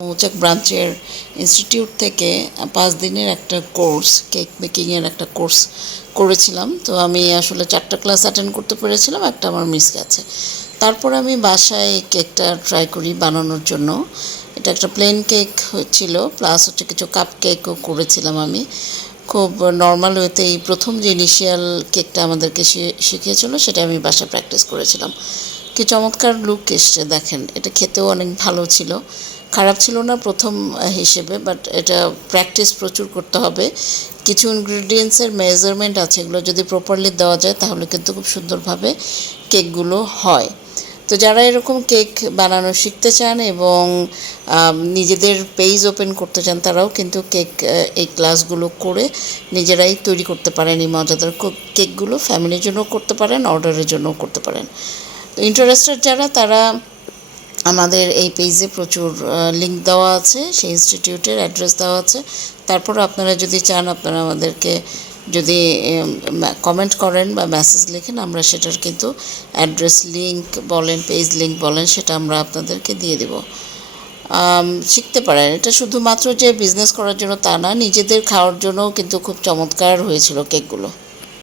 মৌচাক ব্রাঞ্চের ইনস্টিটিউট থেকে পাঁচ দিনের একটা কোর্স, কেক মেকিংয়ের একটা কোর্স করেছিলাম। তো আমি আসলে চারটা ক্লাস অ্যাটেন্ড করতে পেরেছিলাম, একটা আমার মিস গেছে। তারপর আমি বাসায় কেকটা ট্রাই করি বানানোর জন্য। এটা একটা প্লেন কেক ছিল প্লাস হচ্ছে কিছু কাপ কেকও করেছিলাম আমি। খুব নর্মাল ওয়েতে এই প্রথম যে ইনিশিয়াল কেকটা আমাদেরকে শিখিয়েছিল, সেটা আমি বাসায় প্র্যাকটিস করেছিলাম। কি চমৎকার লুক এসছে দেখেন। এটা খেতেও অনেক ভালো ছিল। খারাপ ছিল না প্রথম হিসেবে বাট এটা প্র্যাকটিস প্রচুর করতে হবে। কিছু ইনগ্রিডিয়েন্টসের মেজারমেন্ট আছে, এগুলো যদি প্রপারলি দেওয়া যায়, তাহলে কিন্তু খুব সুন্দরভাবে কেকগুলো হয়। তো যারা এরকম কেক বানানো শিখতে চান এবং নিজেদের পেজ ওপেন করতে চান, তারাও কিন্তু কেক এই ক্লাসগুলো করে নিজেরাই তৈরি করতে পারেন। এই মজাদার কেকগুলো ফ্যামিলির জন্য করতে পারেন অর্ডারের জন্যও করতে পারেন। ইন্টারেস্টেড যারা, তারা আমাদের এই পেজে প্রচুর লিঙ্ক দেওয়া আছে, সেই ইনস্টিটিউটের অ্যাড্রেস দেওয়া আছে। তারপর আপনারা যদি চান, আপনারা আমাদেরকে যদি কমেন্ট করেন বা মেসেজ লেখেন, আমরা সেটার কিন্তু অ্যাড্রেস লিঙ্ক বলেন পেজ লিঙ্ক বলেন, সেটা আমরা আপনাদেরকে দিয়ে দেব। শিখতে পারেন। এটা শুধুমাত্র যে বিজনেস করার জন্য তা না, নিজেদের খাওয়ার জন্যও কিন্তু খুব চমৎকার হয়েছিল কেকগুলো